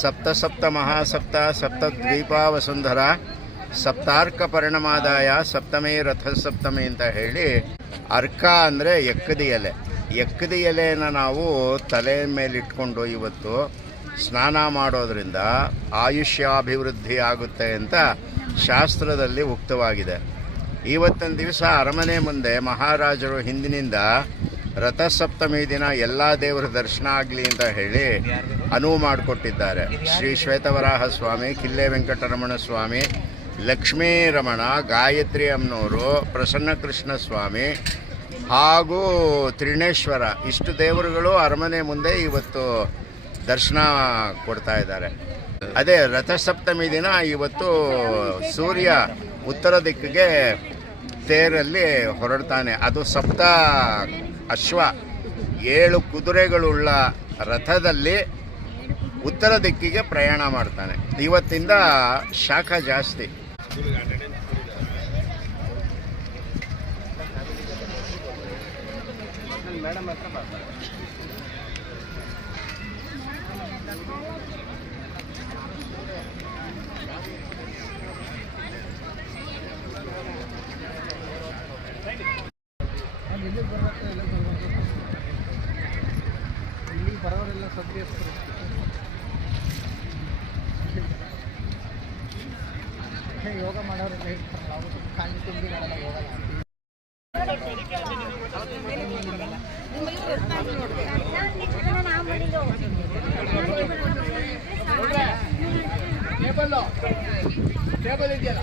ಸಪ್ತ ಸಪ್ತ ಮಹಾಸಪ್ತ ಸಪ್ತ ದ್ವೀಪಾವಸುಂಧರ ಸಪ್ತಾರ್ಕ ಪರಿಣಮಾದಾಯ ಸಪ್ತಮೇ ರಥ ಸಪ್ತಮಿ ಅಂತ ಹೇಳಿ ಅರ್ಕ ಅಂದರೆ ಎಕ್ಕದಿ ಎಲೆ. ಎಕ್ಕದಿ ಎಲೆಯನ್ನು ನಾವು ತಲೆ ಮೇಲೆ ಇಟ್ಕೊಂಡು ಇವತ್ತು ಸ್ನಾನ ಮಾಡೋದ್ರಿಂದ ಆಯುಷ್ಯಾಭಿವೃದ್ಧಿ ಆಗುತ್ತೆ ಅಂತ ಶಾಸ್ತ್ರದಲ್ಲಿ ಉಕ್ತವಾಗಿದೆ. ಇವತ್ತಿನ ದಿವಸ ಅರಮನೆ ಮುಂದೆ ಮಹಾರಾಜರು ಹಿಂದಿನಿಂದ ರಥಸಪ್ತಮಿ ದಿನ ಎಲ್ಲ ದೇವರ ದರ್ಶನ ಆಗಲಿ ಅಂತ ಹೇಳಿ ಅನುವು ಮಾಡಿಕೊಟ್ಟಿದ್ದಾರೆ. ಶ್ರೀ ಶ್ವೇತವರಾಹ ಸ್ವಾಮಿ, ಕಿಲ್ಲೆ ವೆಂಕಟರಮಣ ಸ್ವಾಮಿ, ಲಕ್ಷ್ಮೀ ರಮಣ, ಗಾಯತ್ರಿ ಅಮ್ಮನವರು, ಪ್ರಸನ್ನಕೃಷ್ಣ ಸ್ವಾಮಿ ಹಾಗೂ ತ್ರಿಣೇಶ್ವರ ಇಷ್ಟು ದೇವರುಗಳು ಅರಮನೆ ಮುಂದೆ ಇವತ್ತು ದರ್ಶನ ಕೊಡ್ತಾ ಇದ್ದಾರೆ. ಅದೇ ರಥಸಪ್ತಮಿ ದಿನ ಇವತ್ತು ಸೂರ್ಯ ಉತ್ತರ ದಿಕ್ಕಿಗೆ ತೇರಲ್ಲಿ ಹೊರಡ್ತಾನೆ. ಅದು ಸಪ್ತ ಅಶ್ವ. ಏಳು ಕುದುರೆಗಳುಳ್ಳ ರಥದಲ್ಲಿ ಉತ್ತರ ದಿಕ್ಕಿಗೆ ಪ್ರಯಾಣ ಮಾಡ್ತಾನೆ. ಇವತ್ತಿಂದ ಶಾಖ ಜಾಸ್ತಿ. ಇಲ್ಲಿ ಬರೋರೆಲ್ಲ ಸದ್ಯ ಯೋಗ ಮಾಡೋರು ನಾವು ಕಾಲು ತುಂಬಿ ಮಾಡಲ್ಲ ಯೋಗ ಟೇಬಲ್ ಟೇಬಲ್ ಇದೆಯಲ್ಲ